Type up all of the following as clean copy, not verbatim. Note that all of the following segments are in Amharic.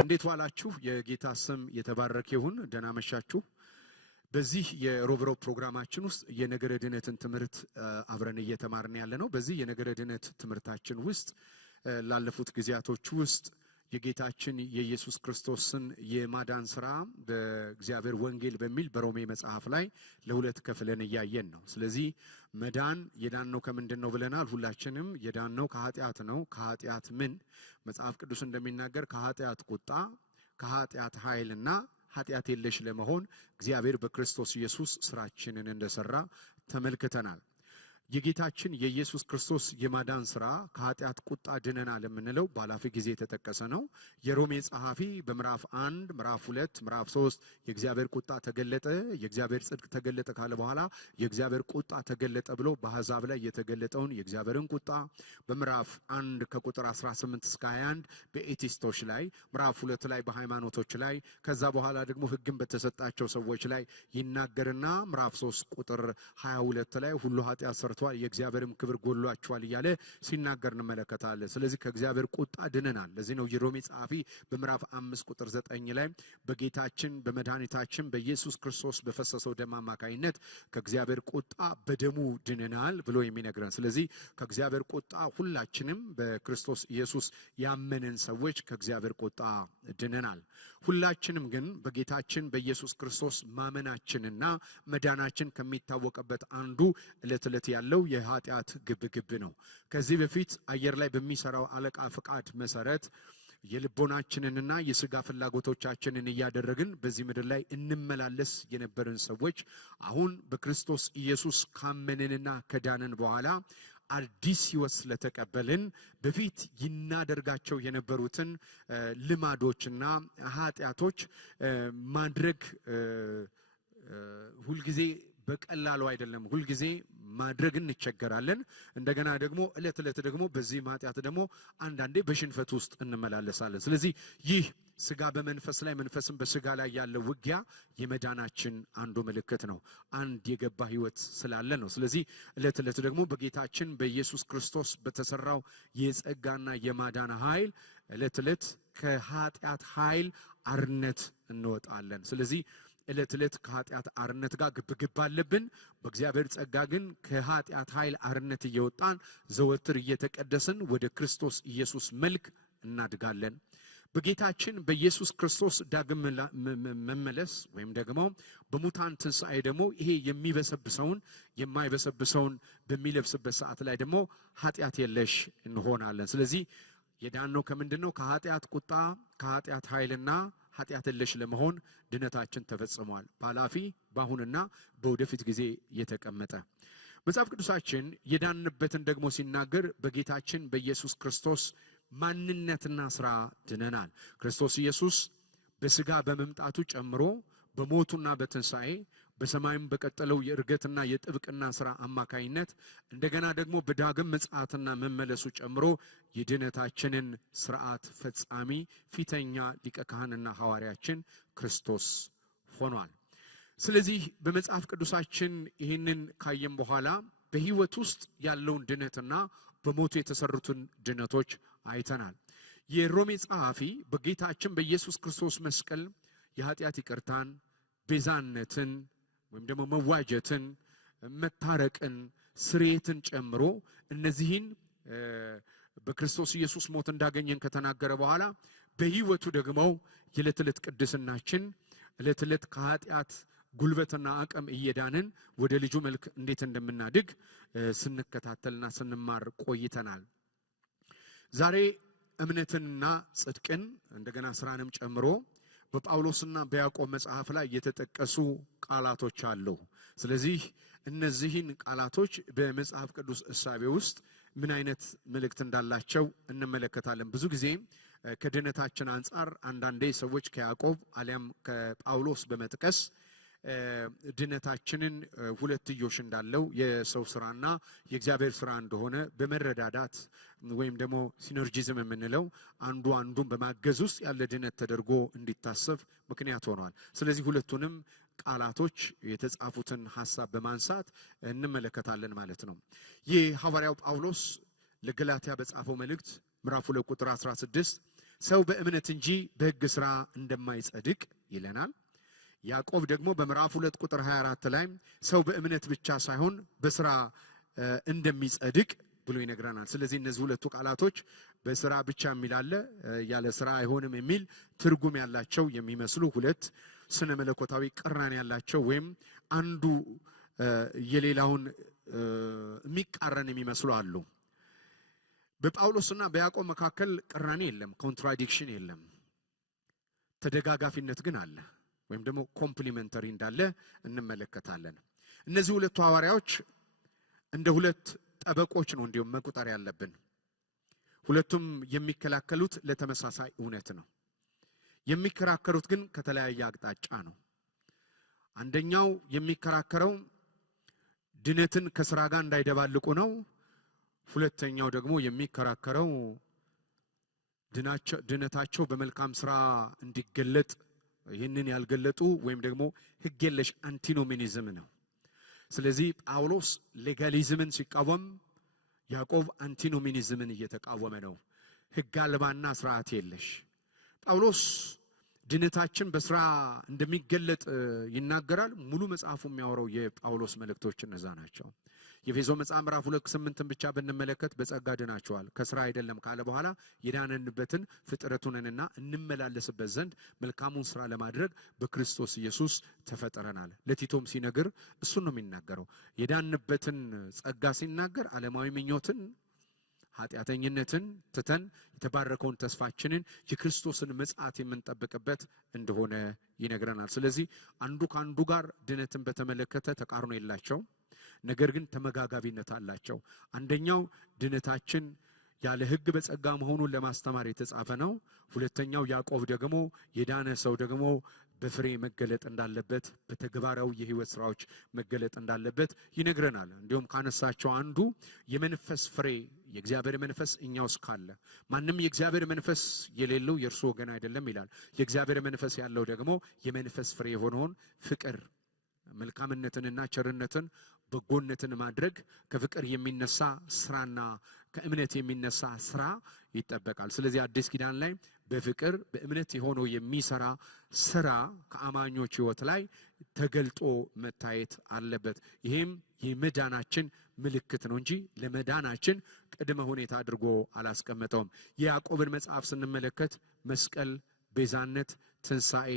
እንዴት ዋላችሁ? የጌታ ስም የተባረከ ይሁን። ደህና መሻችሁ። በዚህ የሮብሮብ ፕሮግራማችን ውስጥ የነገረ ድነትን ትምህርት አብረን እየተማርን ያለነው። በዚህ የነገረ ድነት ትምህርታችን ውስጥ ላለፉት ጊዜያቶች ውስጥ የጌታችን የኢየሱስ ክርስቶስን የማዳን ሥራ በእግዚአብሔር ወንጌል በሚል በሮሜ መጽሐፍ ላይ ለሁለት ከፍለን እያየን ነው። ስለዚህ መዳን የዳነው ከምንድነው ብለናል። ሁላችንም የዳነው ከኃጢአት ነው። ከኃጢአት ምን? መጽሐፍ ቅዱስ እንደሚናገር ከኃጢአት ቁጣ፣ ከኃጢአት ኃይልና ኃጢአት የለሽ ለመሆን እግዚአብሔር በክርስቶስ ኢየሱስ ስራችንን እንደሰራ ተመልክተናል። የጌታችን የኢየሱስ ክርስቶስ የማዳን ሥራ ከኃጢአት ቁጣ ድነናል የምንለው ባለፈ ጊዜ የተጠቀሰ ነው። የሮሜ ጸሐፊ በምዕራፍ 1 ምዕራፍ 2 ምዕራፍ 3 የእግዚአብሔር ቁጣ ተገለጠ፣ የእግዚአብሔር ጽድቅ ተገለጠ ካለ በኋላ የእግዚአብሔር ቁጣ ተገለጠ ብሎ በአሕዛብ ላይ የተገለጠውን የእግዚአብሔርን ቁጣ በምዕራፍ 1 ከቁጥር 18 እስከ 21 በኤቲስቶች ላይ፣ ምዕራፍ 2 ላይ በሃይማኖቶች ላይ፣ ከዛ በኋላ ደግሞ ሕግን በተሰጣቸው ሰዎች ላይ ይናገርና ምዕራፍ 3 ቁጥር 22 ላይ ሁሉ ኃጢአት የእግዚአብሔርም ክብር ጎሏቸዋል እያለ ሲናገር እንመለከታለን። ስለዚህ ከእግዚአብሔር ቁጣ ድነናል። ለዚህ ነው የሮሜ ጸሐፊ በምዕራፍ 5 ቁጥር 9 ላይ በጌታችን በመድኃኒታችን በኢየሱስ ክርስቶስ በፈሰሰው ደም አማካይነት ከእግዚአብሔር ቁጣ በደሙ ድነናል ብሎ የሚነግረን። ስለዚህ ከእግዚአብሔር ቁጣ ሁላችንም በክርስቶስ ኢየሱስ ያመንን ሰዎች ከእግዚአብሔር ቁጣ ድነናል። ሁላችንም ግን በጌታችን በኢየሱስ ክርስቶስ ማመናችንና መዳናችን ከሚታወቅበት አንዱ ዕለት ዕለት ያለው የኃጢአት ግብግብ ነው። ከዚህ በፊት አየር ላይ በሚሰራው አለቃ ፍቃድ መሰረት የልቦናችንንና የሥጋ ፍላጎቶቻችንን እያደረግን በዚህ ምድር ላይ እንመላለስ የነበርን ሰዎች አሁን በክርስቶስ ኢየሱስ ካመንንና ከዳንን በኋላ አዲስ ሕይወት ስለተቀበልን በፊት ይናደርጋቸው የነበሩትን ልማዶችና ኃጢአቶች ማድረግ ሁልጊዜ በቀላሉ አይደለም። ሁልጊዜ ማድረግ እንቸገራለን። እንደገና ደግሞ ዕለት ዕለት ደግሞ በዚህ ኃጢአት ደግሞ አንዳንዴ በሽንፈት ውስጥ እንመላለሳለን። ስለዚህ ይህ ሥጋ በመንፈስ ላይ መንፈስም በሥጋ ላይ ያለው ውጊያ የመዳናችን አንዱ ምልክት ነው። አንድ የገባ ሕይወት ስላለ ነው። ስለዚህ ዕለት ዕለት ደግሞ በጌታችን በኢየሱስ ክርስቶስ በተሰራው የጸጋና የማዳን ኃይል ዕለት ዕለት ከኃጢአት ኃይል አርነት እንወጣለን። ስለዚህ ዕለት ዕለት ከኃጢአት አርነት ጋር ግብግብ አለብን። በእግዚአብሔር ጸጋ ግን ከኃጢአት ኃይል አርነት እየወጣን ዘወትር እየተቀደስን ወደ ክርስቶስ ኢየሱስ መልክ እናድጋለን። በጌታችን በኢየሱስ ክርስቶስ ዳግም መመለስ ወይም ደግሞ በሙታን ትንሣኤ ደግሞ ይሄ የሚበሰብሰውን የማይበሰብሰውን በሚለብስበት ሰዓት ላይ ደግሞ ኃጢአት የለሽ እንሆናለን። ስለዚህ የዳነው ከምንድነው? ከኃጢአት ቁጣ፣ ከኃጢአት ኃይልና ኃጢአት የለሽ ለመሆን ድነታችን ተፈጽሟል። ባላፊ በአሁንና በወደፊት ጊዜ የተቀመጠ መጽሐፍ ቅዱሳችን የዳንበትን ደግሞ ሲናገር በጌታችን በኢየሱስ ክርስቶስ ማንነትና ሥራ ድነናል። ክርስቶስ ኢየሱስ በሥጋ በመምጣቱ ጨምሮ በሞቱና በትንሣኤ በሰማይም በቀጠለው የእርገትና የጥብቅና ሥራ አማካይነት እንደገና ደግሞ በዳግም ምጽአትና መመለሱ ጨምሮ የድነታችንን ሥርዓት ፈጻሚ ፊተኛ ሊቀ ካህንና ሐዋርያችን ክርስቶስ ሆኗል። ስለዚህ በመጽሐፍ ቅዱሳችን ይህንን ካየም በኋላ በሕይወት ውስጥ ያለውን ድነትና በሞቱ የተሰሩትን ድነቶች አይተናል። የሮሜ ጸሐፊ በጌታችን በኢየሱስ ክርስቶስ መስቀል የኃጢአት ይቅርታን፣ ቤዛነትን ወይም ደግሞ መዋጀትን፣ መታረቅን፣ ስርየትን ጨምሮ እነዚህን በክርስቶስ ኢየሱስ ሞት እንዳገኘን ከተናገረ በኋላ በሕይወቱ ደግሞ የዕለት ዕለት ቅድስናችን ዕለት ዕለት ከኃጢአት ጉልበትና አቅም እየዳንን ወደ ልጁ መልክ እንዴት እንደምናድግ ስንከታተልና ስንማር ቆይተናል። ዛሬ እምነትንና ጽድቅን እንደገና ሥራንም ጨምሮ በጳውሎስና በያዕቆብ መጽሐፍ ላይ የተጠቀሱ ቃላቶች አሉ። ስለዚህ እነዚህን ቃላቶች በመጽሐፍ ቅዱስ እሳቤ ውስጥ ምን አይነት መልእክት እንዳላቸው እንመለከታለን። ብዙ ጊዜ ከድነታችን አንጻር አንዳንዴ ሰዎች ከያዕቆብ አሊያም ከጳውሎስ በመጥቀስ ድነታችንን ሁለትዮሽ እንዳለው የሰው ስራና የእግዚአብሔር ስራ እንደሆነ በመረዳዳት ወይም ደግሞ ሲነርጂዝም የምንለው አንዱ አንዱን በማገዝ ውስጥ ያለ ድነት ተደርጎ እንዲታሰብ ምክንያት ሆኗል። ስለዚህ ሁለቱንም ቃላቶች የተጻፉትን ሐሳብ በማንሳት እንመለከታለን ማለት ነው። ይህ ሐዋርያው ጳውሎስ ለገላትያ በጻፈው መልእክት ምዕራፍ 2 ቁጥር 16 ሰው በእምነት እንጂ በሕግ ሥራ እንደማይጸድቅ ይለናል። ያዕቆብ ደግሞ በምዕራፍ 2 ቁጥር 24 ላይ ሰው በእምነት ብቻ ሳይሆን በሥራ እንደሚጸድቅ ብሎ ይነግረናል። ስለዚህ እነዚህ ሁለቱ ቃላቶች በሥራ ብቻ የሚላለ ያለ ሥራ አይሆንም የሚል ትርጉም ያላቸው የሚመስሉ ሁለት ስነ መለኮታዊ ቅራኔ ያላቸው ወይም አንዱ የሌላውን የሚቃረን የሚመስሉ አሉ። በጳውሎስና በያዕቆብ መካከል ቅራኔ የለም፣ ኮንትራዲክሽን የለም። ተደጋጋፊነት ግን አለ፣ ወይም ደግሞ ኮምፕሊመንተሪ እንዳለ እንመለከታለን። እነዚህ ሁለቱ ሐዋርያዎች እንደ ሁለት ጠበቆች ነው እንዲሁም መቁጠር ያለብን። ሁለቱም የሚከላከሉት ለተመሳሳይ እውነት ነው። የሚከራከሩት ግን ከተለያየ አቅጣጫ ነው። አንደኛው የሚከራከረው ድነትን ከሥራ ጋር እንዳይደባልቁ ነው። ሁለተኛው ደግሞ የሚከራከረው ድነታቸው በመልካም ሥራ እንዲገለጥ ይህንን ያልገለጡ ወይም ደግሞ ሕግ የለሽ አንቲኖሚኒዝም ነው። ስለዚህ ጳውሎስ ሌጋሊዝምን ሲቃወም ያዕቆብ አንቲኖሚኒዝምን እየተቃወመ ነው። ሕግ አልባና ስርዓት የለሽ። ጳውሎስ ድነታችን በሥራ እንደሚገለጥ ይናገራል። ሙሉ መጽሐፉ የሚያወራው የጳውሎስ መልእክቶች እነዛ ናቸው። የኤፌሶ መጽሐፍ ምዕራፍ 2:8 ብቻ ብንመለከት በጸጋ ድናችኋል ከሥራ አይደለም ካለ በኋላ የዳነንበትን ፍጥረቱንና እንመላለስበት ዘንድ መልካሙን ሥራ ለማድረግ በክርስቶስ ኢየሱስ ተፈጠረናል። ለቲቶም ሲነግር እሱን ነው የሚናገረው። የዳንበትን ጸጋ ሲናገር ዓለማዊ ምኞትን ኃጢአተኝነትን ትተን የተባረከውን ተስፋችንን የክርስቶስን ምጽአት የምንጠብቅበት እንደሆነ ይነግረናል። ስለዚህ አንዱ ከአንዱ ጋር ድነትን በተመለከተ ተቃርኖ የላቸው፣ ነገር ግን ተመጋጋቢነት አላቸው። አንደኛው ድነታችን ያለ ሕግ በጸጋ መሆኑን ለማስተማር የተጻፈ ነው። ሁለተኛው ያዕቆብ ደግሞ የዳነ ሰው ደግሞ በፍሬ መገለጥ እንዳለበት፣ በተግባራዊ የህይወት ስራዎች መገለጥ እንዳለበት ይነግረናል። እንዲሁም ካነሳቸው አንዱ የመንፈስ ፍሬ የእግዚአብሔር መንፈስ እኛውስ ካለ ማንም የእግዚአብሔር መንፈስ የሌለው የእርሱ ወገን አይደለም ይላል። የእግዚአብሔር መንፈስ ያለው ደግሞ የመንፈስ ፍሬ የሆነውን ፍቅር፣ መልካምነትንና ቸርነትን፣ በጎነትን ማድረግ ከፍቅር የሚነሳ ስራና ከእምነት የሚነሳ ስራ ይጠበቃል። ስለዚህ አዲስ ኪዳን ላይ በፍቅር በእምነት የሆነው የሚሰራ ስራ ከአማኞች ህይወት ላይ ተገልጦ መታየት አለበት። ይሄም የመዳናችን ምልክት ነው እንጂ ለመዳናችን ቅድመ ሁኔታ አድርጎ አላስቀመጠውም። የያዕቆብን መጽሐፍ ስንመለከት መስቀል፣ ቤዛነት፣ ትንሣኤ፣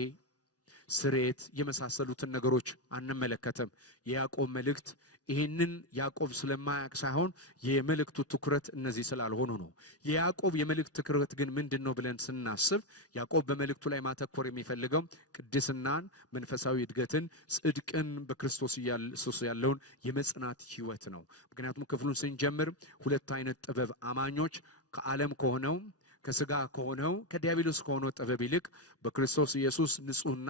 ስሬት የመሳሰሉትን ነገሮች አንመለከተም። የያዕቆብ መልእክት ይህንን ያዕቆብ ስለማያውቅ ሳይሆን የመልእክቱ ትኩረት እነዚህ ስላልሆኑ ነው። የያዕቆብ የመልእክት ትኩረት ግን ምንድን ነው ብለን ስናስብ ያዕቆብ በመልእክቱ ላይ ማተኮር የሚፈልገው ቅድስናን፣ መንፈሳዊ እድገትን፣ ጽድቅን፣ በክርስቶስ ኢየሱስ ያለውን የመጽናት ህይወት ነው። ምክንያቱም ክፍሉን ስንጀምር ሁለት አይነት ጥበብ አማኞች ከዓለም ከሆነው ከስጋ ከሆነው ከዲያብሎስ ከሆነው ጥበብ ይልቅ በክርስቶስ ኢየሱስ ንጹህና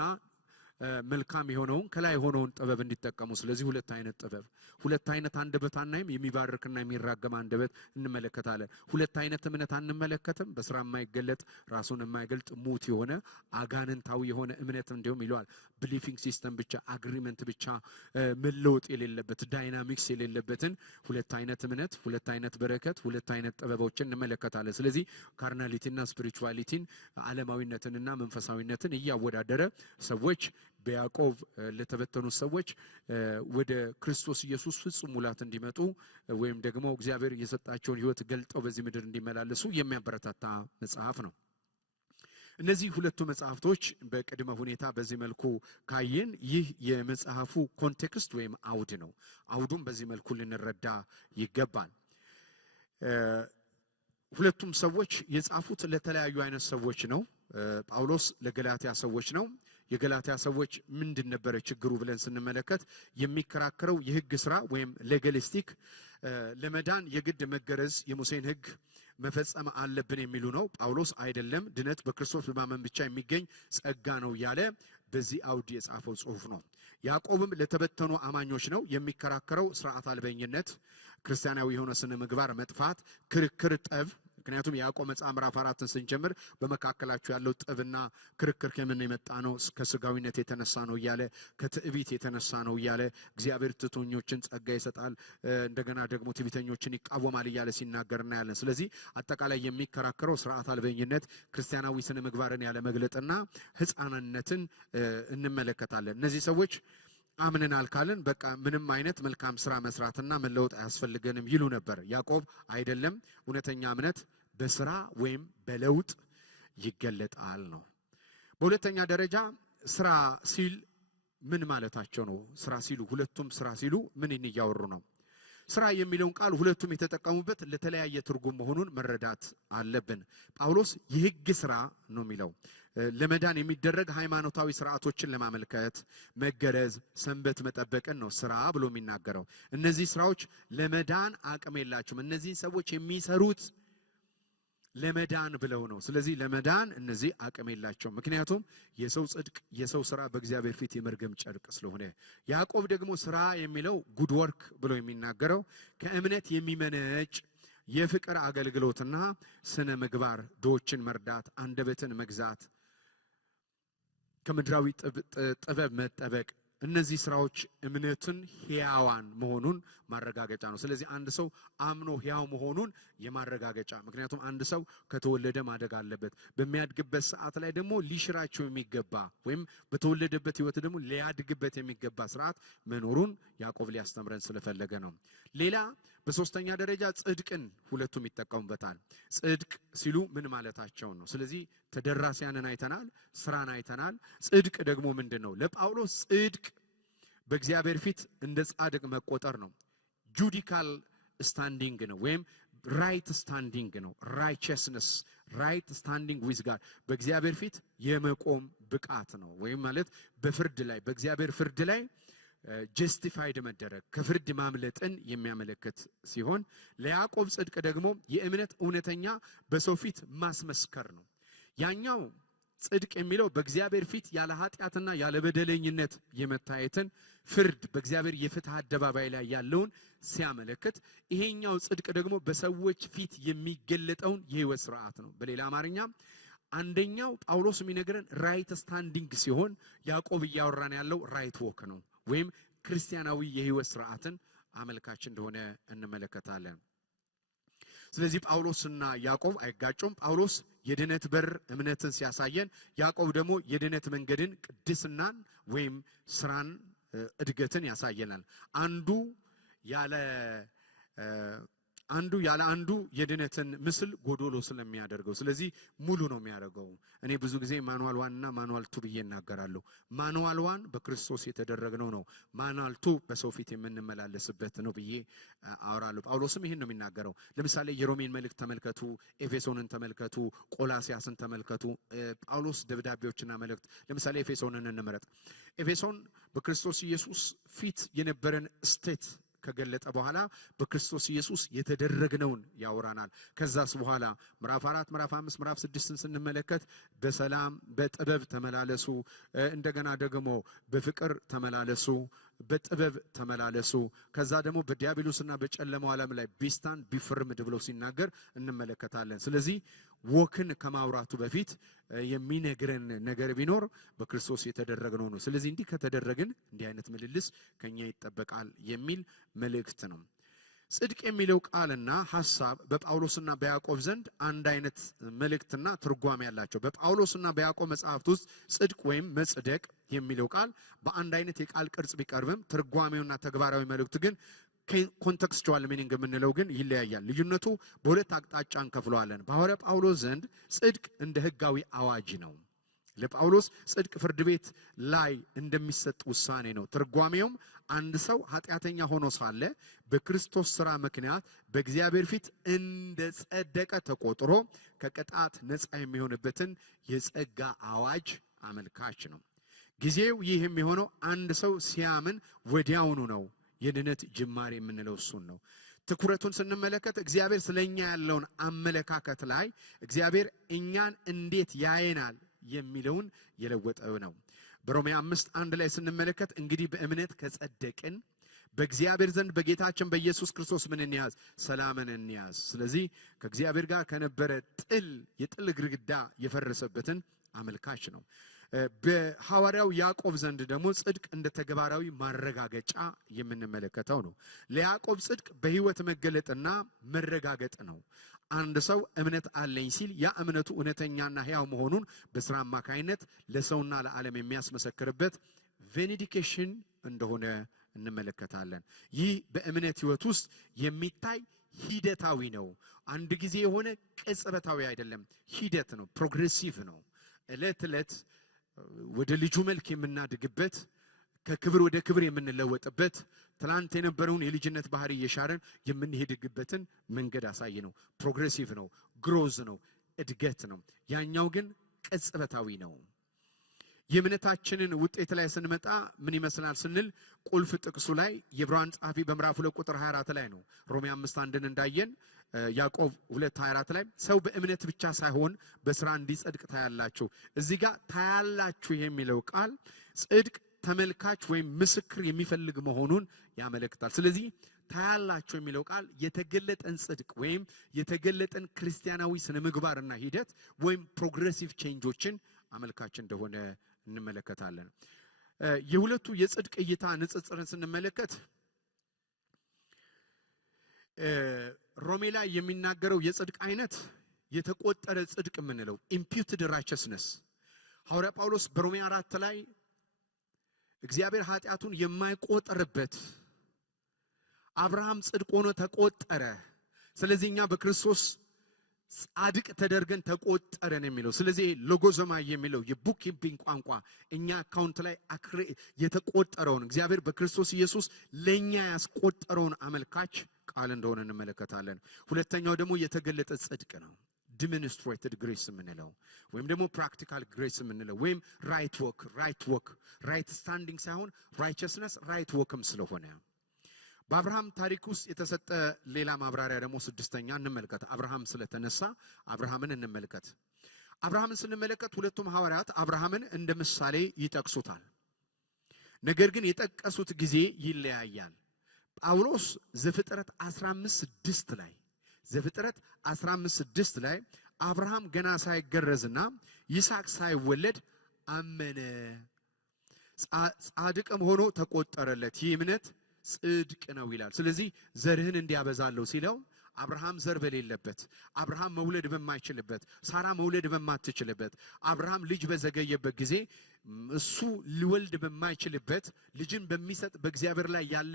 መልካም የሆነውን ከላይ የሆነውን ጥበብ እንዲጠቀሙ። ስለዚህ ሁለት አይነት ጥበብ፣ ሁለት አይነት አንደበት አናይም። የሚባርክና የሚራገም አንደበት እንመለከታለን። ሁለት አይነት እምነት አንመለከትም። በስራ የማይገለጥ ራሱን የማይገልጥ ሙት የሆነ አጋንንታዊ የሆነ እምነት እንዲሁም ይለዋል። ብሊፊንግ ሲስተም ብቻ፣ አግሪመንት ብቻ፣ መለወጥ የሌለበት ዳይናሚክስ የሌለበትን ሁለት አይነት እምነት፣ ሁለት አይነት በረከት፣ ሁለት አይነት ጥበቦችን እንመለከታለን። ስለዚህ ካርናሊቲና ስፒሪቹዋሊቲን ዓለማዊነትንና መንፈሳዊነትን እያወዳደረ ሰዎች በያዕቆብ ለተበተኑ ሰዎች ወደ ክርስቶስ ኢየሱስ ፍጹም ሙላት እንዲመጡ ወይም ደግሞ እግዚአብሔር የሰጣቸውን ህይወት ገልጠው በዚህ ምድር እንዲመላለሱ የሚያበረታታ መጽሐፍ ነው። እነዚህ ሁለቱ መጽሐፍቶች በቅድመ ሁኔታ በዚህ መልኩ ካየን ይህ የመጽሐፉ ኮንቴክስት ወይም አውድ ነው። አውዱም በዚህ መልኩ ልንረዳ ይገባል። ሁለቱም ሰዎች የጻፉት ለተለያዩ አይነት ሰዎች ነው። ጳውሎስ ለገላትያ ሰዎች ነው። የገላትያ ሰዎች ምንድን ነበረ ችግሩ ብለን ስንመለከት የሚከራከረው የህግ ስራ ወይም ሌጋሊስቲክ ለመዳን የግድ መገረዝ፣ የሙሴን ህግ መፈጸም አለብን የሚሉ ነው። ጳውሎስ አይደለም ድነት በክርስቶስ በማመን ብቻ የሚገኝ ጸጋ ነው ያለ በዚህ አውድ የጻፈው ጽሑፍ ነው። ያዕቆብም ለተበተኑ አማኞች ነው የሚከራከረው። ስርዓት አልበኝነት፣ ክርስቲያናዊ የሆነ ስነ ምግባር መጥፋት፣ ክርክር፣ ጠብ። ምክንያቱም ያዕቆብ መጽሐፍ ምዕራፍ 4ን ስንጀምር በመካከላችሁ ያለው ጠብና ክርክር ከምን የመጣ ነው? ከስጋዊነት የተነሳ ነው እያለ ከትዕቢት የተነሳ ነው እያለ እግዚአብሔር ትዕቢተኞችን ጸጋ ይሰጣል፣ እንደገና ደግሞ ትዕቢተኞችን ይቃወማል እያለ ሲናገር እናያለን። ስለዚህ አጠቃላይ የሚከራከረው ስርዓት አልበኝነት፣ ክርስቲያናዊ ስነ ምግባርን ያለ መግለጥና ሕፃንነትን እንመለከታለን። እነዚህ ሰዎች አምነናል ካልን በቃ ምንም አይነት መልካም ስራ መስራትና መለወጥ አያስፈልገንም ይሉ ነበር። ያዕቆብ አይደለም፣ እውነተኛ እምነት በስራ ወይም በለውጥ ይገለጣል ነው። በሁለተኛ ደረጃ ስራ ሲል ምን ማለታቸው ነው? ስራ ሲሉ ሁለቱም ስራ ሲሉ ምን እያወሩ ነው? ስራ የሚለውን ቃል ሁለቱም የተጠቀሙበት ለተለያየ ትርጉም መሆኑን መረዳት አለብን። ጳውሎስ የሕግ ስራ ነው የሚለው ለመዳን የሚደረግ ሃይማኖታዊ ስርዓቶችን ለማመልከት መገረዝ፣ ሰንበት መጠበቅን ነው ስራ ብሎ የሚናገረው። እነዚህ ስራዎች ለመዳን አቅም የላቸውም። እነዚህ ሰዎች የሚሰሩት ለመዳን ብለው ነው። ስለዚህ ለመዳን እነዚህ አቅም የላቸውም። ምክንያቱም የሰው ጽድቅ የሰው ስራ በእግዚአብሔር ፊት የመርገም ጨርቅ ስለሆነ። ያዕቆብ ደግሞ ስራ የሚለው ጉድ ወርክ ብሎ የሚናገረው ከእምነት የሚመነጭ የፍቅር አገልግሎትና ስነ ምግባር፣ ድሆችን መርዳት፣ አንደበትን መግዛት፣ ከምድራዊ ጥበብ መጠበቅ፣ እነዚህ ስራዎች እምነትን ሕያዋን መሆኑን ማረጋገጫ ነው። ስለዚህ አንድ ሰው አምኖ ሕያው መሆኑን የማረጋገጫ፣ ምክንያቱም አንድ ሰው ከተወለደ ማደግ አለበት። በሚያድግበት ሰዓት ላይ ደግሞ ሊሽራቸው የሚገባ ወይም በተወለደበት ሕይወት ደግሞ ሊያድግበት የሚገባ ስርዓት መኖሩን ያዕቆብ ሊያስተምረን ስለፈለገ ነው። ሌላ በሶስተኛ ደረጃ ጽድቅን ሁለቱም ይጠቀሙበታል። ጽድቅ ሲሉ ምን ማለታቸው ነው? ስለዚህ ተደራሲያንን አይተናል፣ ስራን አይተናል። ጽድቅ ደግሞ ምንድን ነው? ለጳውሎስ ጽድቅ በእግዚአብሔር ፊት እንደ ጻድቅ መቆጠር ነው። ጁዲካል ስታንዲንግ ነው ወይም ራይት ስታንዲንግ ነው። ራይቸስነስ ራይት ስታንዲንግ ዊዝ ጋድ በእግዚአብሔር ፊት የመቆም ብቃት ነው። ወይም ማለት በፍርድ ላይ በእግዚአብሔር ፍርድ ላይ ጀስቲፋይድ መደረግ ከፍርድ ማምለጥን የሚያመለክት ሲሆን ለያዕቆብ ጽድቅ ደግሞ የእምነት እውነተኛ በሰው ፊት ማስመስከር ነው። ያኛው ጽድቅ የሚለው በእግዚአብሔር ፊት ያለ ኃጢአትና ያለ በደለኝነት የመታየትን ፍርድ በእግዚአብሔር የፍትህ አደባባይ ላይ ያለውን ሲያመለክት፣ ይሄኛው ጽድቅ ደግሞ በሰዎች ፊት የሚገለጠውን የህይወት ስርዓት ነው። በሌላ አማርኛ አንደኛው ጳውሎስ የሚነግረን ራይት ስታንዲንግ ሲሆን ያዕቆብ እያወራን ያለው ራይት ዎክ ነው ወይም ክርስቲያናዊ የህይወት ስርዓትን አመልካች እንደሆነ እንመለከታለን። ስለዚህ ጳውሎስና ያዕቆብ አይጋጩም። ጳውሎስ የድነት በር እምነትን ሲያሳየን፣ ያዕቆብ ደግሞ የድነት መንገድን ቅድስናን ወይም ስራን እድገትን ያሳየናል። አንዱ ያለ አንዱ የድነትን ምስል ጎዶሎ ስለሚያደርገው፣ ስለዚህ ሙሉ ነው የሚያደርገው። እኔ ብዙ ጊዜ ማኑዋል 1 እና ማኑዋል 2 ብዬ እናገራለሁ። ማኑዋል 1 በክርስቶስ የተደረገው ነው። ማኑዋል 2 በሰው ፊት የምንመላለስበት ነው ብዬ አወራለሁ። ጳውሎስም ይህን ነው የሚናገረው። ለምሳሌ የሮሜን መልእክት ተመልከቱ፣ ኤፌሶንን ተመልከቱ፣ ቆላሲያስን ተመልከቱ። ጳውሎስ ደብዳቤዎችና መልእክት ለምሳሌ ኤፌሶንን እንመረጥ። ኤፌሶን በክርስቶስ ኢየሱስ ፊት የነበረን ስቴት ከገለጠ በኋላ በክርስቶስ ኢየሱስ የተደረግነውን ያወራናል። ከዛስ በኋላ ምዕራፍ 4 ምዕራፍ 5 ምዕራፍ 6ን ስንመለከት በሰላም በጥበብ ተመላለሱ፣ እንደገና ደግሞ በፍቅር ተመላለሱ፣ በጥበብ ተመላለሱ። ከዛ ደግሞ በዲያብሎስና በጨለማው ዓለም ላይ ቢስታን ቢፈርምድ ብሎ ሲናገር እንመለከታለን። ስለዚህ ወክን ከማውራቱ በፊት የሚነግረን ነገር ቢኖር በክርስቶስ የተደረግነው ነው። ስለዚህ እንዲህ ከተደረግን እንዲህ አይነት ምልልስ ከኛ ይጠበቃል የሚል መልእክት ነው። ጽድቅ የሚለው ቃልና ሐሳብ በጳውሎስና በያዕቆብ ዘንድ አንድ አይነት መልእክትና ትርጓሜ ያላቸው። በጳውሎስና በያዕቆብ መጽሐፍት ውስጥ ጽድቅ ወይም መጽደቅ የሚለው ቃል በአንድ አይነት የቃል ቅርጽ ቢቀርብም ትርጓሜውና ተግባራዊ መልእክቱ ግን ኮንቴክስቹዋል ሚኒንግ የምንለው ግን ይለያያል። ልዩነቱ በሁለት አቅጣጫ እንከፍለዋለን። በሐዋርያ ጳውሎስ ዘንድ ጽድቅ እንደ ሕጋዊ አዋጅ ነው። ለጳውሎስ ጽድቅ ፍርድ ቤት ላይ እንደሚሰጥ ውሳኔ ነው። ትርጓሜውም አንድ ሰው ኃጢአተኛ ሆኖ ሳለ በክርስቶስ ሥራ ምክንያት በእግዚአብሔር ፊት እንደ ጸደቀ ተቆጥሮ ከቅጣት ነፃ የሚሆንበትን የጸጋ አዋጅ አመልካች ነው። ጊዜው ይህ የሚሆነው አንድ ሰው ሲያምን ወዲያውኑ ነው። የድነት ጅማሬ የምንለው እሱን ነው። ትኩረቱን ስንመለከት እግዚአብሔር ስለኛ ያለውን አመለካከት ላይ እግዚአብሔር እኛን እንዴት ያየናል የሚለውን የለወጠው ነው። በሮሜ 5:1 ላይ ስንመለከት እንግዲህ በእምነት ከጸደቅን በእግዚአብሔር ዘንድ በጌታችን በኢየሱስ ክርስቶስ ምን እንያዝ? ሰላምን እንያዝ። ስለዚህ ከእግዚአብሔር ጋር ከነበረ የጥል ግድግዳ የፈረሰበትን አመልካች ነው። በሐዋርያው ያዕቆብ ዘንድ ደግሞ ጽድቅ እንደ ተግባራዊ ማረጋገጫ የምንመለከተው ነው። ለያዕቆብ ጽድቅ በሕይወት መገለጥና መረጋገጥ ነው። አንድ ሰው እምነት አለኝ ሲል ያ እምነቱ እውነተኛና ሕያው መሆኑን በሥራ አማካይነት ለሰውና ለዓለም የሚያስመሰክርበት ቬኒዲኬሽን እንደሆነ እንመለከታለን። ይህ በእምነት ሕይወት ውስጥ የሚታይ ሂደታዊ ነው። አንድ ጊዜ የሆነ ቅጽበታዊ አይደለም፣ ሂደት ነው፣ ፕሮግሬሲቭ ነው። ዕለት ዕለት ወደ ልጁ መልክ የምናድግበት፣ ከክብር ወደ ክብር የምንለወጥበት፣ ትላንት የነበረውን የልጅነት ባህሪ እየሻረን የምንሄድግበትን መንገድ አሳይ ነው። ፕሮግሬሲቭ ነው፣ ግሮዝ ነው፣ እድገት ነው። ያኛው ግን ቅጽበታዊ ነው። የእምነታችንን ውጤት ላይ ስንመጣ ምን ይመስላል ስንል ቁልፍ ጥቅሱ ላይ የዕብራውያን ጸሐፊ በምዕራፍ 2 ቁጥር 24 ላይ ነው። ሮሜ 5:1 እንዳየን ያዕቆብ 2:24 ላይ ሰው በእምነት ብቻ ሳይሆን በሥራ እንዲጸድቅ ታያላችሁ። እዚህ ጋር ታያላችሁ የሚለው ቃል ጽድቅ ተመልካች ወይም ምስክር የሚፈልግ መሆኑን ያመለክታል። ስለዚህ ታያላችሁ የሚለው ቃል የተገለጠን ጽድቅ ወይም የተገለጠን ክርስቲያናዊ ስነ ምግባርና ሂደት ወይም ፕሮግሬሲቭ ቼንጆችን አመልካች እንደሆነ እንመለከታለን። የሁለቱ የጽድቅ እይታ ንጽጽርን ስንመለከት ሮሜ ላይ የሚናገረው የጽድቅ አይነት የተቆጠረ ጽድቅ የምንለው imputed righteousness። ሐዋርያ ጳውሎስ በሮሜ 4 ላይ እግዚአብሔር ኃጢአቱን የማይቆጥርበት አብርሃም ጽድቅ ሆኖ ተቆጠረ፣ ስለዚህ እኛ በክርስቶስ ጻድቅ ተደርገን ተቆጠረን የሚለው። ስለዚህ ሎጎዞማ የሚለው የቡክ ኪፒንግ ቋንቋ እኛ አካውንት ላይ የተቆጠረውን እግዚአብሔር በክርስቶስ ኢየሱስ ለኛ ያስቆጠረውን አመልካች ቃል እንደሆነ እንመለከታለን። ሁለተኛው ደግሞ የተገለጠ ጽድቅ ነው። ዲሞንስትሬትድ ግሬስ የምንለው ወይም ደግሞ ፕራክቲካል ግሬስ የምንለው ወይም ራይት ወክ ራይት ስታንዲንግ ሳይሆን ራይቸስነስ ራይት ወክም ስለሆነ በአብርሃም ታሪክ ውስጥ የተሰጠ ሌላ ማብራሪያ ደግሞ ስድስተኛ እንመልከት። አብርሃም ስለተነሳ አብርሃምን እንመልከት። አብርሃምን ስንመለከት ሁለቱም ሐዋርያት አብርሃምን እንደ ምሳሌ ይጠቅሱታል። ነገር ግን የጠቀሱት ጊዜ ይለያያል። ጳውሎስ ዘፍጥረት 15:6 ላይ አብርሃም ገና ሳይገረዝና ይስሐቅ ሳይወለድ አመነ፣ ጻድቅም ሆኖ ተቆጠረለት፣ ይህ እምነት ጽድቅ ነው ይላል። ስለዚህ ዘርህን እንዲያበዛለው ሲለው አብርሃም ዘር በሌለበት፣ አብርሃም መውለድ በማይችልበት፣ ሳራ መውለድ በማትችልበት፣ አብርሃም ልጅ በዘገየበት ጊዜ እሱ ሊወልድ በማይችልበት ልጅን በሚሰጥ በእግዚአብሔር ላይ ያለ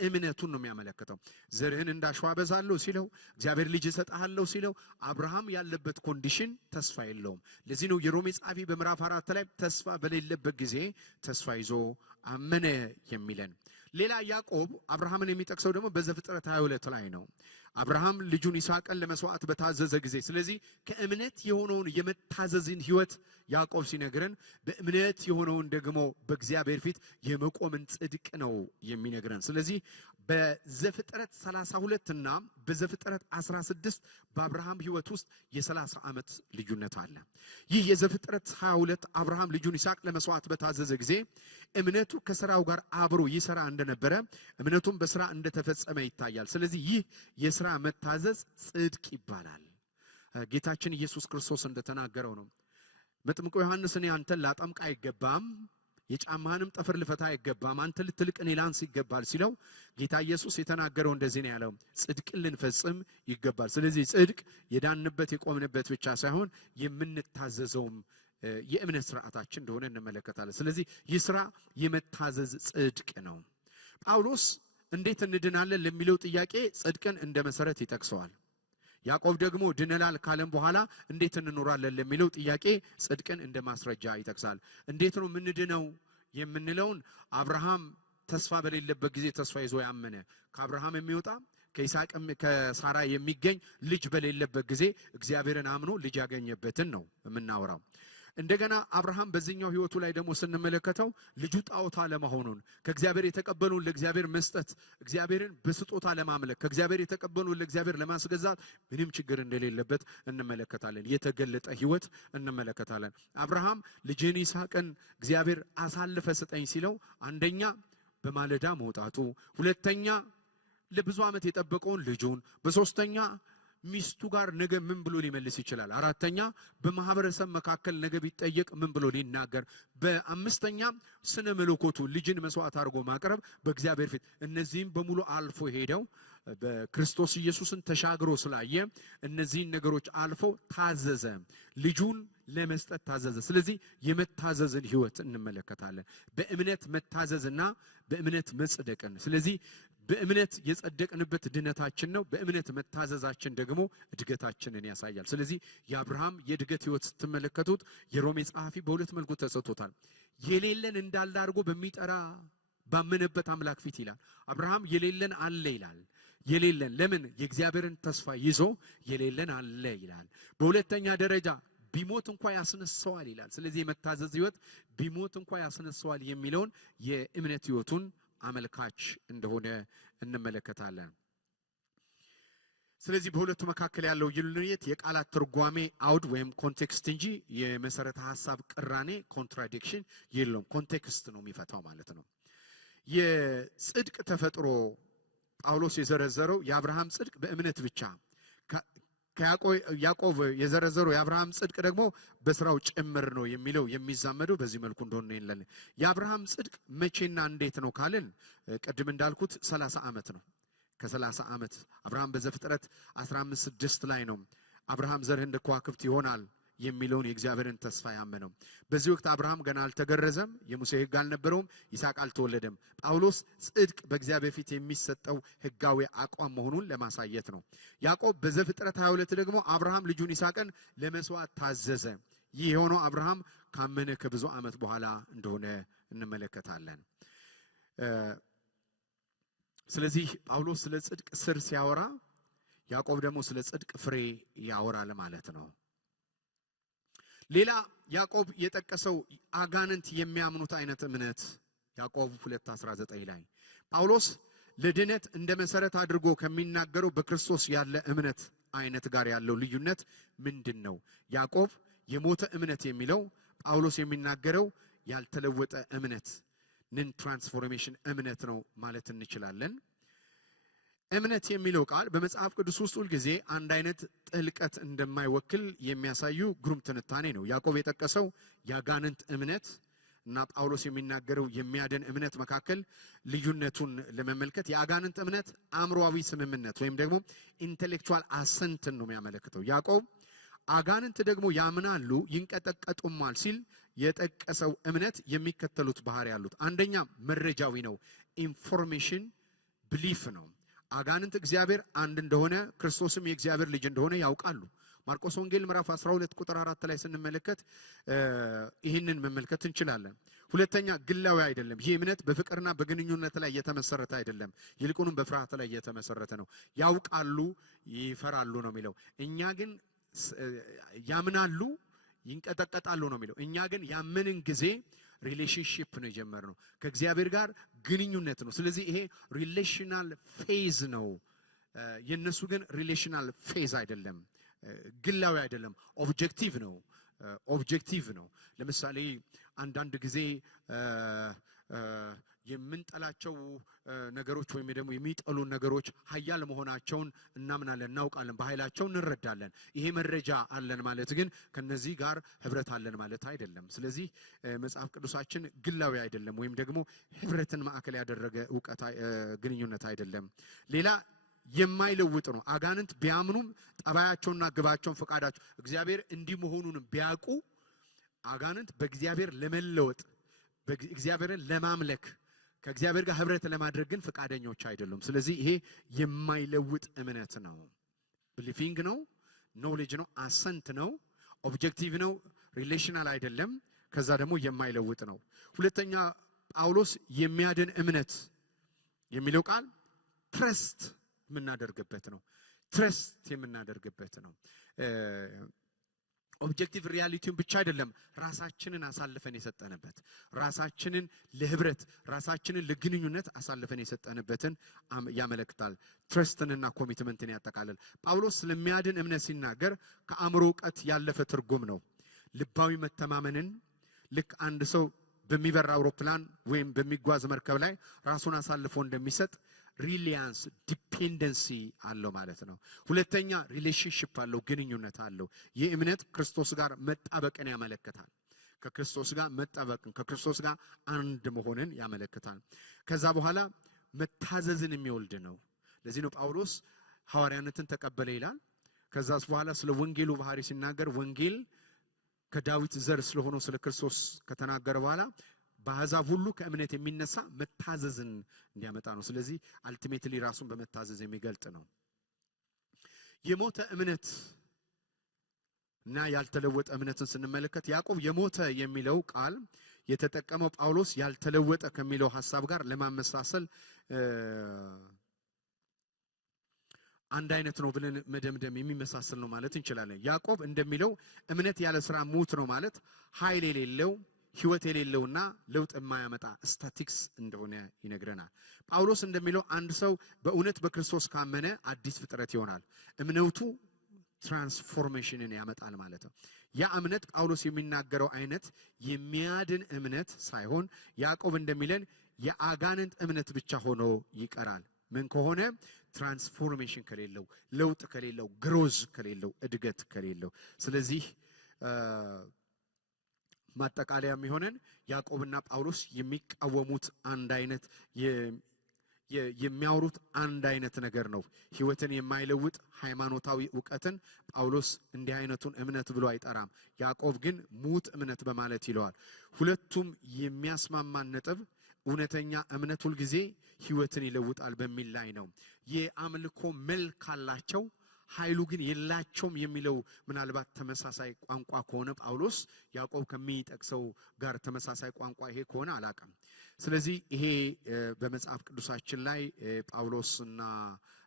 እምነቱን ነው የሚያመለክተው። ዘርህን እንዳሸዋ አበዛለሁ ሲለው፣ እግዚአብሔር ልጅ እሰጥሃለሁ ሲለው አብርሃም ያለበት ኮንዲሽን ተስፋ የለውም። ለዚህ ነው የሮሜ ጸሐፊ በምዕራፍ 4 ላይ ተስፋ በሌለበት ጊዜ ተስፋ ይዞ አመነ የሚለን። ሌላ ያዕቆብ አብርሃምን የሚጠቅሰው ደግሞ በዘፍጥረት 22 ላይ ነው። አብርሃም ልጁን ይስሐቅን ለመስዋዕት በታዘዘ ጊዜ፣ ስለዚህ ከእምነት የሆነውን የመታዘዝን ሕይወት ያዕቆብ ሲነግረን በእምነት የሆነውን ደግሞ በእግዚአብሔር ፊት የመቆምን ጽድቅ ነው የሚነግረን። ስለዚህ በዘፍጥረት 32 እና በዘፍጥረት 16 በአብርሃም ሕይወት ውስጥ የ30 ዓመት ልዩነት አለ። ይህ የዘፍጥረት 22 አብርሃም ልጁን ይስሐቅ ለመስዋዕት በታዘዘ ጊዜ እምነቱ ከሥራው ጋር አብሮ ይሰራ እንደነበረ፣ እምነቱም በሥራ እንደተፈጸመ ይታያል። ስለዚህ ይህ የሥራ መታዘዝ ጽድቅ ይባላል። ጌታችን ኢየሱስ ክርስቶስ እንደተናገረው ነው። መጥምቁ ዮሐንስ እኔ አንተን ላጠምቅ አይገባም፣ የጫማህንም ጠፍር ልፈታ አይገባም፣ አንተ ልትልቅ እኔ ላንስ ይገባል ሲለው ጌታ ኢየሱስ የተናገረው እንደዚህ ነው ያለው፣ ጽድቅን ልንፈጽም ይገባል። ስለዚህ ጽድቅ የዳንበት የቆምንበት ብቻ ሳይሆን የምንታዘዘውም የእምነት ስርዓታችን እንደሆነ እንመለከታለን። ስለዚህ ይህ ስራ የመታዘዝ ጽድቅ ነው። ጳውሎስ እንዴት እንድናለን ለሚለው ጥያቄ ጽድቅን እንደ መሰረት ይጠቅሰዋል። ያዕቆብ ደግሞ ድነናል ካለም በኋላ እንዴት እንኖራለን ለሚለው ጥያቄ ጽድቅን እንደ ማስረጃ ይጠቅሳል። እንዴት ነው ምንድነው የምንለውን አብርሃም ተስፋ በሌለበት ጊዜ ተስፋ ይዞ ያመነ፣ ከአብርሃም የሚወጣ ከይስሐቅም ከሳራ የሚገኝ ልጅ በሌለበት ጊዜ እግዚአብሔርን አምኖ ልጅ ያገኘበትን ነው የምናወራው። እንደገና አብርሃም በዚህኛው ህይወቱ ላይ ደግሞ ስንመለከተው ልጁ ጣዖት አለመሆኑን ከእግዚአብሔር የተቀበሉን ለእግዚአብሔር መስጠት እግዚአብሔርን በስጦታ ለማምለክ ከእግዚአብሔር የተቀበሉን ለእግዚአብሔር ለማስገዛት ምንም ችግር እንደሌለበት እንመለከታለን። የተገለጠ ህይወት እንመለከታለን። አብርሃም ልጅን ይስሐቅን እግዚአብሔር አሳልፈ ስጠኝ ሲለው አንደኛ በማለዳ መውጣቱ፣ ሁለተኛ ለብዙ ዓመት የጠበቀውን ልጁን፣ በሶስተኛ ሚስቱ ጋር ነገ ምን ብሎ ሊመልስ ይችላል? አራተኛ በማህበረሰብ መካከል ነገ ቢጠየቅ ምን ብሎ ሊናገር? በአምስተኛ ስነ መለኮቱ ልጅን መስዋዕት አድርጎ ማቅረብ በእግዚአብሔር ፊት። እነዚህም በሙሉ አልፎ ሄደው በክርስቶስ ኢየሱስን ተሻግሮ ስላየ እነዚህን ነገሮች አልፎ ታዘዘ፣ ልጁን ለመስጠት ታዘዘ። ስለዚህ የመታዘዝን ህይወት እንመለከታለን። በእምነት መታዘዝና በእምነት መጽደቅን። ስለዚህ በእምነት የጸደቅንበት ድነታችን ነው። በእምነት መታዘዛችን ደግሞ እድገታችንን ያሳያል። ስለዚህ የአብርሃም የእድገት ህይወት ስትመለከቱት የሮሜ ጸሐፊ በሁለት መልኩ ተሰጥቶታል። የሌለን እንዳለ አድርጎ በሚጠራ ባመነበት አምላክ ፊት ይላል። አብርሃም የሌለን አለ ይላል። የሌለን ለምን? የእግዚአብሔርን ተስፋ ይዞ የሌለን አለ ይላል። በሁለተኛ ደረጃ ቢሞት እንኳን ያስነሳዋል ይላል። ስለዚህ የመታዘዝ ህይወት ቢሞት እንኳን ያስነሳዋል የሚለውን የእምነት ህይወቱን አመልካች እንደሆነ እንመለከታለን። ስለዚህ በሁለቱ መካከል ያለው ልዩነት የቃላት ትርጓሜ አውድ ወይም ኮንቴክስት እንጂ የመሰረተ ሐሳብ ቅራኔ ኮንትራዲክሽን የለውም። ኮንቴክስት ነው የሚፈታው ማለት ነው። የጽድቅ ተፈጥሮ ጳውሎስ የዘረዘረው የአብርሃም ጽድቅ በእምነት ብቻ፣ ያዕቆብ የዘረዘረው የአብርሃም ጽድቅ ደግሞ በስራው ጭምር ነው የሚለው የሚዛመደው በዚህ መልኩ እንደሆነ ይላል። የአብርሃም ጽድቅ መቼና እንዴት ነው ካልን ቅድም እንዳልኩት 30 ዓመት ነው። ከ30 ዓመት አብርሃም በዘፍጥረት 15:6 ላይ ነው አብርሃም ዘርህ እንደ ከዋክብት ይሆናል የሚለውን የእግዚአብሔርን ተስፋ ያመነው። በዚህ ወቅት አብርሃም ገና አልተገረዘም፣ የሙሴ ሕግ አልነበረውም፣ ይስሐቅ አልተወለደም። ጳውሎስ ጽድቅ በእግዚአብሔር ፊት የሚሰጠው ሕጋዊ አቋም መሆኑን ለማሳየት ነው። ያዕቆብ በዘፍጥረት 22 ደግሞ አብርሃም ልጁን ይስሐቅን ለመስዋዕት ታዘዘ። ይህ የሆነው አብርሃም ካመነ ከብዙ ዓመት በኋላ እንደሆነ እንመለከታለን። ስለዚህ ጳውሎስ ስለ ጽድቅ ስር ሲያወራ፣ ያዕቆብ ደግሞ ስለ ጽድቅ ፍሬ ያወራል ማለት ነው። ሌላ ያዕቆብ የጠቀሰው አጋንንት የሚያምኑት አይነት እምነት ያዕቆብ 2:19 ላይ ጳውሎስ ለድነት እንደ መሰረት አድርጎ ከሚናገረው በክርስቶስ ያለ እምነት አይነት ጋር ያለው ልዩነት ምንድን ነው? ያዕቆብ የሞተ እምነት የሚለው፣ ጳውሎስ የሚናገረው ያልተለወጠ እምነት ነን ትራንስፎርሜሽን እምነት ነው ማለት እንችላለን። እምነት የሚለው ቃል በመጽሐፍ ቅዱስ ውስጥ ሁል ጊዜ አንድ አይነት ጥልቀት እንደማይወክል የሚያሳዩ ግሩም ትንታኔ ነው። ያዕቆብ የጠቀሰው የአጋንንት እምነት እና ጳውሎስ የሚናገረው የሚያድን እምነት መካከል ልዩነቱን ለመመልከት የአጋንንት እምነት አእምሮአዊ ስምምነት ወይም ደግሞ ኢንቴሌክቹዋል አሰንትን ነው የሚያመለክተው። ያዕቆብ አጋንንት ደግሞ ያምናሉ ይንቀጠቀጡማል ሲል የጠቀሰው እምነት የሚከተሉት ባህሪ ያሉት፣ አንደኛ መረጃዊ ነው፣ ኢንፎርሜሽን ብሊፍ ነው። አጋንንት እግዚአብሔር አንድ እንደሆነ ክርስቶስም የእግዚአብሔር ልጅ እንደሆነ ያውቃሉ። ማርቆስ ወንጌል ምዕራፍ 12 ቁጥር 4 ላይ ስንመለከት ይህንን መመልከት እንችላለን። ሁለተኛ ግላዊ አይደለም። ይህ እምነት በፍቅርና በግንኙነት ላይ የተመሰረተ አይደለም፣ ይልቁንም በፍርሃት ላይ የተመሰረተ ነው። ያውቃሉ ይፈራሉ ነው የሚለው። እኛ ግን ያምናሉ ይንቀጠቀጣሉ ነው የሚለው። እኛ ግን ያመንን ጊዜ ሪሌሽንሺፕ ነው የጀመርነው፣ ከእግዚአብሔር ጋር ግንኙነት ነው። ስለዚህ ይሄ ሪሌሽናል ፌዝ ነው። የነሱ ግን ሪሌሽናል ፌዝ አይደለም፣ ግላዊ አይደለም፣ ኦብጀክቲቭ ነው። ኦብጀክቲቭ ነው። ለምሳሌ አንዳንድ ጊዜ የምንጠላቸው ነገሮች ወይም ደግሞ የሚጠሉ ነገሮች ኃያል መሆናቸውን እናምናለን፣ እናውቃለን፣ በኃይላቸው እንረዳለን። ይሄ መረጃ አለን ማለት ግን ከነዚህ ጋር ህብረት አለን ማለት አይደለም። ስለዚህ መጽሐፍ ቅዱሳችን ግላዊ አይደለም ወይም ደግሞ ህብረትን ማዕከል ያደረገ ዕውቀት ግንኙነት አይደለም። ሌላ የማይለውጥ ነው። አጋንንት ቢያምኑም ጠባያቸውና ግባቸውን ፈቃዳቸው እግዚአብሔር እንዲህ መሆኑን ቢያውቁ አጋንንት በእግዚአብሔር ለመለወጥ እግዚአብሔርን ለማምለክ ከእግዚአብሔር ጋር ህብረት ለማድረግ ግን ፈቃደኞች አይደሉም። ስለዚህ ይሄ የማይለውጥ እምነት ነው። ብሊፊንግ ነው፣ ኖሌጅ ነው፣ አሰንት ነው፣ ኦብጀክቲቭ ነው፣ ሪሌሽናል አይደለም። ከዛ ደግሞ የማይለውጥ ነው። ሁለተኛ ጳውሎስ የሚያድን እምነት የሚለው ቃል ትረስት የምናደርግበት ነው። ትረስት የምናደርግበት ነው። ኦብጀክቲቭ ሪያሊቲውን ብቻ አይደለም ራሳችንን አሳልፈን የሰጠንበት ራሳችንን ለህብረት ራሳችንን ለግንኙነት አሳልፈን የሰጠንበትን ያመለክታል። ትረስትንና ኮሚትመንትን ያጠቃልላል። ጳውሎስ ስለሚያድን እምነት ሲናገር ከአእምሮ ዕውቀት ያለፈ ትርጉም ነው። ልባዊ መተማመንን ልክ አንድ ሰው በሚበራ አውሮፕላን ወይም በሚጓዝ መርከብ ላይ ራሱን አሳልፎ እንደሚሰጥ ሪሊያንስ ዲፔንደንሲ አለው ማለት ነው። ሁለተኛ ሪሌሽንሺፕ አለው፣ ግንኙነት አለው። ይህ እምነት ክርስቶስ ጋር መጣበቅን ያመለክታል። ከክርስቶስ ጋር መጣበቅን፣ ከክርስቶስ ጋር አንድ መሆንን ያመለክታል። ከዛ በኋላ መታዘዝን የሚወልድ ነው። ለዚህ ነው ጳውሎስ ሐዋርያነትን ተቀበለ ይላል። ከዛ በኋላ ስለ ወንጌሉ ባህሪ ሲናገር ወንጌል ከዳዊት ዘር ስለሆነው ስለ ክርስቶስ ከተናገረ በኋላ በአሕዛብ ሁሉ ከእምነት የሚነሳ መታዘዝን እንዲያመጣ ነው። ስለዚህ አልቲሜትሊ ራሱን በመታዘዝ የሚገልጥ ነው። የሞተ እምነት እና ያልተለወጠ እምነትን ስንመለከት ያዕቆብ የሞተ የሚለው ቃል የተጠቀመው ጳውሎስ ያልተለወጠ ከሚለው ሐሳብ ጋር ለማመሳሰል አንድ አይነት ነው ብለን መደምደም የሚመሳሰል ነው ማለት እንችላለን። ያዕቆብ እንደሚለው እምነት ያለ ስራ ሙት ነው ማለት ኃይል የሌለው ህይወት የሌለውና ለውጥ የማያመጣ ስታቲክስ እንደሆነ ይነግረናል። ጳውሎስ እንደሚለው አንድ ሰው በእውነት በክርስቶስ ካመነ አዲስ ፍጥረት ይሆናል። እምነቱ ትራንስፎርሜሽንን ያመጣል ማለት ነው። ያ እምነት ጳውሎስ የሚናገረው አይነት የሚያድን እምነት ሳይሆን ያዕቆብ እንደሚለን የአጋንንት እምነት ብቻ ሆኖ ይቀራል። ምን ከሆነ ትራንስፎርሜሽን ከሌለው፣ ለውጥ ከሌለው፣ ግሮዝ ከሌለው፣ እድገት ከሌለው። ስለዚህ ማጠቃለያ የሚሆነን ያዕቆብና ጳውሎስ የሚቃወሙት አንድ አይነት የሚያወሩት አንድ አይነት ነገር ነው። ህይወትን የማይለውጥ ሃይማኖታዊ ዕውቀትን ጳውሎስ እንዲህ አይነቱን እምነት ብሎ አይጠራም። ያዕቆብ ግን ሙት እምነት በማለት ይለዋል። ሁለቱም የሚያስማማን ነጥብ እውነተኛ እምነት ሁል ጊዜ ህይወትን ይለውጣል በሚል ላይ ነው። የአምልኮ መልክ አላቸው ኃይሉ ግን የላቸውም የሚለው ምናልባት ተመሳሳይ ቋንቋ ከሆነ ጳውሎስ ያዕቆብ ከሚጠቅሰው ጋር ተመሳሳይ ቋንቋ ይሄ ከሆነ አላቀም። ስለዚህ ይሄ በመጽሐፍ ቅዱሳችን ላይ ጳውሎስና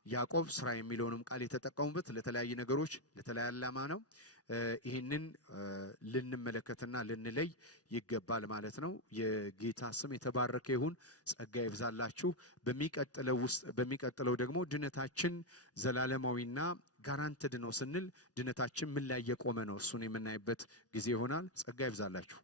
ያዕቆብ ስራ የሚለውንም ቃል የተጠቀሙበት ለተለያየ ነገሮች ለተለያየ ዓላማ ነው። ይሄንን ልንመለከትና ልንለይ ይገባል ማለት ነው። የጌታ ስም የተባረከ ይሁን። ጸጋ ይብዛላችሁ። በሚቀጥለው ደግሞ ድነታችን ዘላለማዊና ጋራንትድ ነው ስንል ድነታችን ምን ላይ የቆመ ነው እሱን የምናይበት ጊዜ ይሆናል። ጸጋ ይብዛላችሁ።